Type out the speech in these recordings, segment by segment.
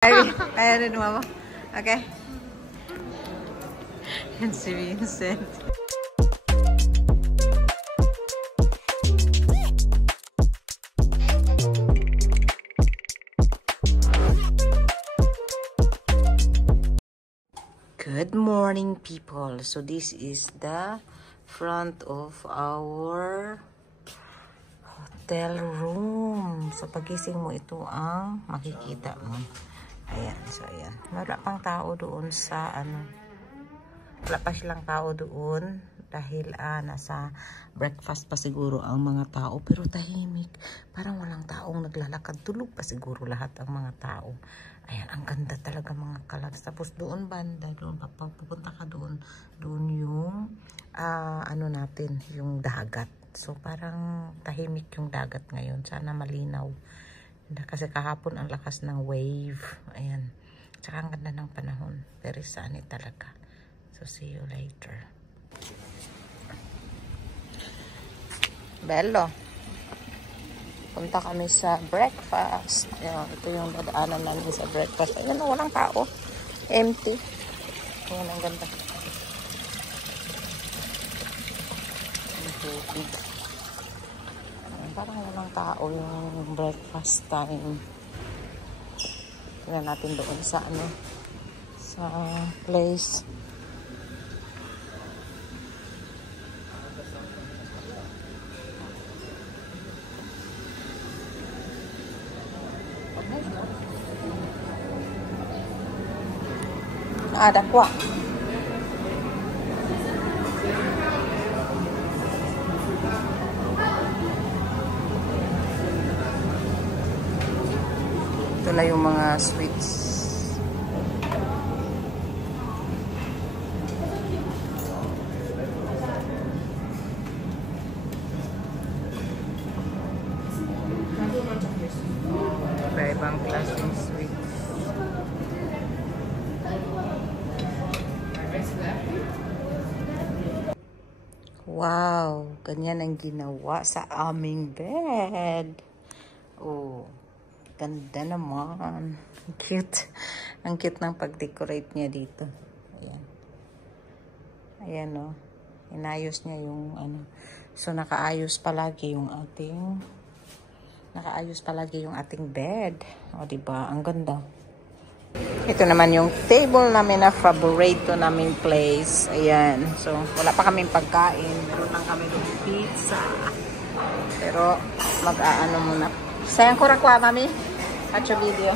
Kaya rin mo. Okay. Yan si Vincent. Good morning, people. So this is the front of our hotel room. So pagising mo, ito ang makikita mo. Ayan, so ayan. Wala pang tao doon sa wala pa silang tao doon dahil nasa breakfast pa siguro ang mga tao, pero tahimik. Parang walang taong naglalakad. Tulog pa siguro lahat ang mga tao. Ayan, ang ganda talaga mga kalabs. Tapos doon banda, doon pupunta ka doon. Doon yung natin, yung dagat. So parang tahimik yung dagat ngayon. Sana malinaw. Kasi kahapon ang lakas ng wave. Ayan. Tsaka ang ganda ng panahon. Very sunny talaga. So see you later. Bello. Punta kami sa breakfast. Ayan, ito yung dadaanan namin sa breakfast. Ayan, walang tao. Empty. Ayan, ang ganda. Ang tubig. Parang walang tao yung breakfast time. Tingnan natin doon sa sa place. Dakwa. Ito na yung mga sweets. Iba-ibang klaseng sweets. Wow, ganyan ang ginawa sa aming bed. Oh. Ganda naman. Cute. Ang cute ng pag-decorate niya dito. Ayan. Ayan o. Inayos niya yung So, nakaayos palagi yung ating bed. O, diba? Ang ganda. Ito naman yung table namin na favorito naming place. Ayan. So, wala pa kaming pagkain. Meron lang kami ng pizza. Pero, muna. Sayang ko rakwa, mami. Acho video.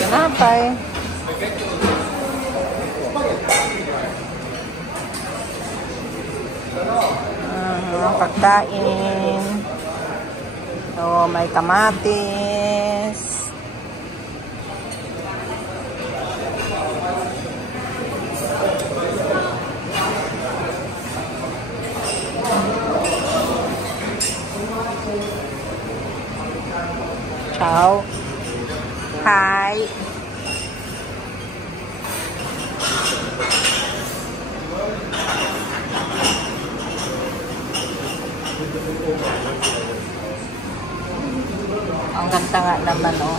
Kinapay. Pagkain. So, may kamatis. Ciao. Hi. Ang ganda nga naman, oh.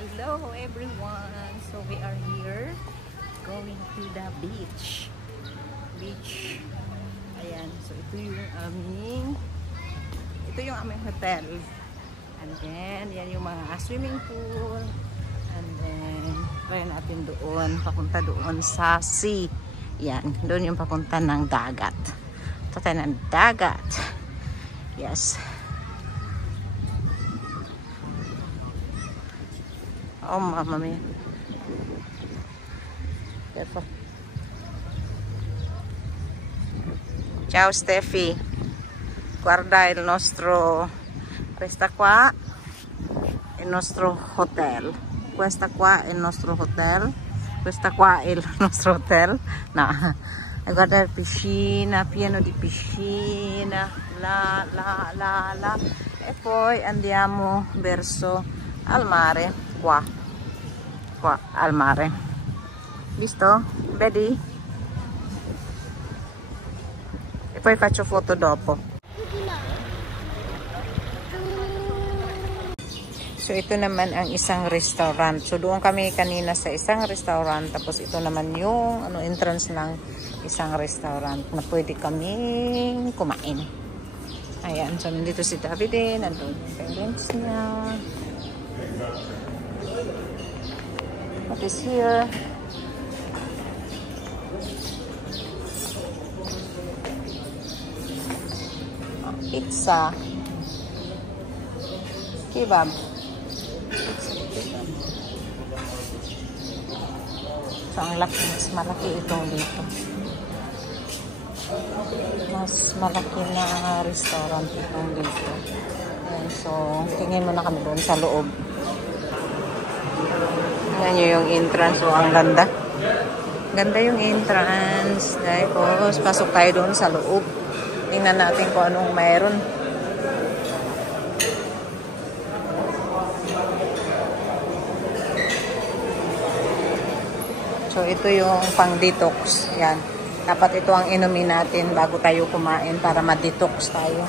Hello everyone, so we are here going to the beach. Ayan, so ito yung aming hotel, and then yan yung mga swimming pool, and then try natin doon, papunta doon sa sea. Yan, doon yung papunta ng dagat. Ito tayo ng dagat. Yes. Oh, mama mia. Careful. Ciao, Steffi. guarda il nostro, questa qua è il nostro hotel, questa qua è il nostro hotel, questa qua è il nostro hotel, no, e guarda la piscina, pieno di piscina, là, e poi andiamo verso al mare, qua al mare, visto? Vedi? E poi faccio foto dopo. So ito naman ang isang restaurant. So doon kami kanina sa isang restaurant. Tapos ito naman yung entrance ng isang restaurant na pwede kaming kumain. Ayan. So nandito si David. Nandun yung parents niya. What is here? Pizza. Kebab. So, ang laki, mas malaki itong dito. Mas malaki na restaurant itong dito. Ayan, so, tingin muna kami doon sa loob. Tingnan nyo yung entrance. So, ang ganda. Ganda yung entrance. Tapos, pasok tayo doon sa loob. Tingnan natin kung anong mayroon. So, ito yung pang-detox. Yan. Dapat ito ang inumin natin bago tayo kumain para ma-detox tayo.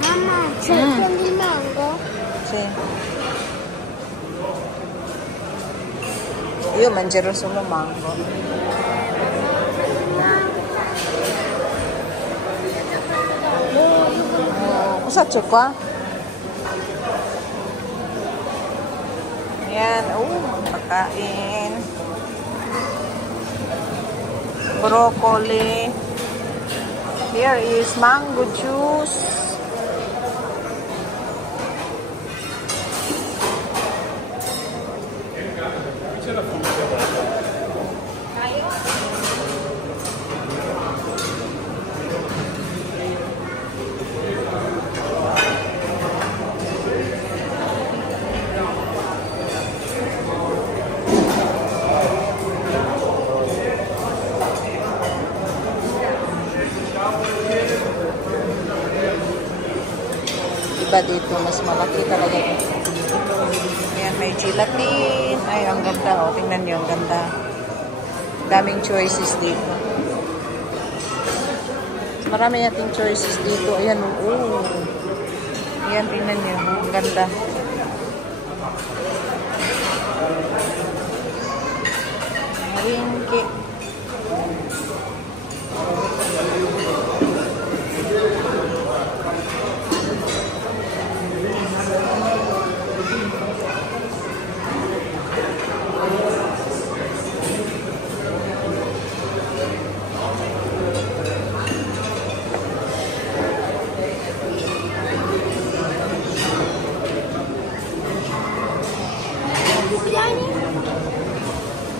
Mama, c'è il mango? Sì. Io mangerò solo mango. Cosa c'è qua? Ayan. Pagkain. Broccoli. Here is mango juice. Iba dito, mas malaki talaga dito. Ayan, may gelatin. Ay, ang ganda. O, tingnan nyo, ang ganda. Daming choices dito. Marami nating choices dito. Ayan, ayan, tingnan nyo. Ang ganda. Ringki.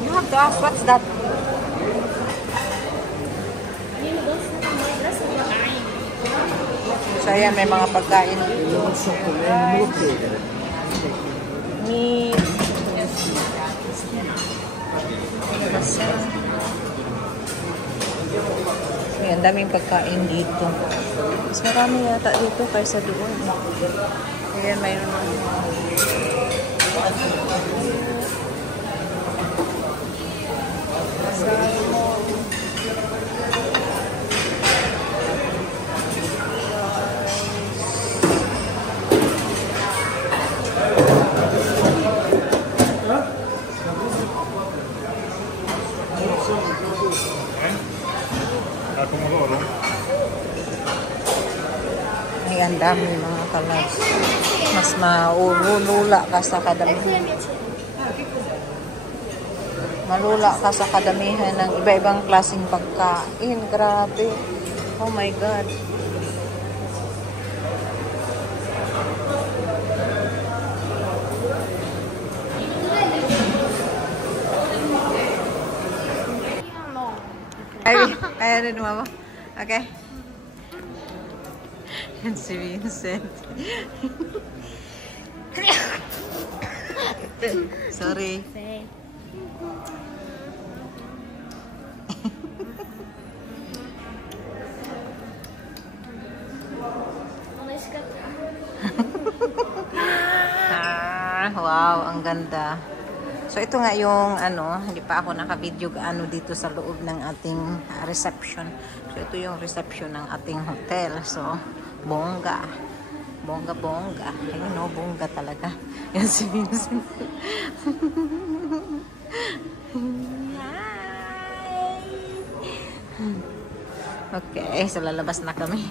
You have to ask, what's that? So, ayan, may mga pagkain dito. Meat. Ayan, daming pagkain dito. Mas marami yata dito kaysa doon. Ayan, mayroon mga ay, ang dami mga kalas. Mas maulula ka sa kadamihan. Malula ka sa kadamihan ng iba-ibang klaseng pagkain. Grabe. Oh my God. Kaya rin mama. Okay. Yan si Vincent. Sorry. Wow, ang ganda. So ito nga yung hindi pa ako naka-video gaano dito sa loob ng ating reception. So ito yung reception ng ating hotel. So bongga. Bongga. Ayun no, bongga talaga. Yan si Vincent. Okay, so lalabas na kami.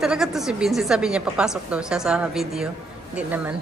Talaga to si Vincent. Sabi niya papasok daw siya sa video. Hindi naman.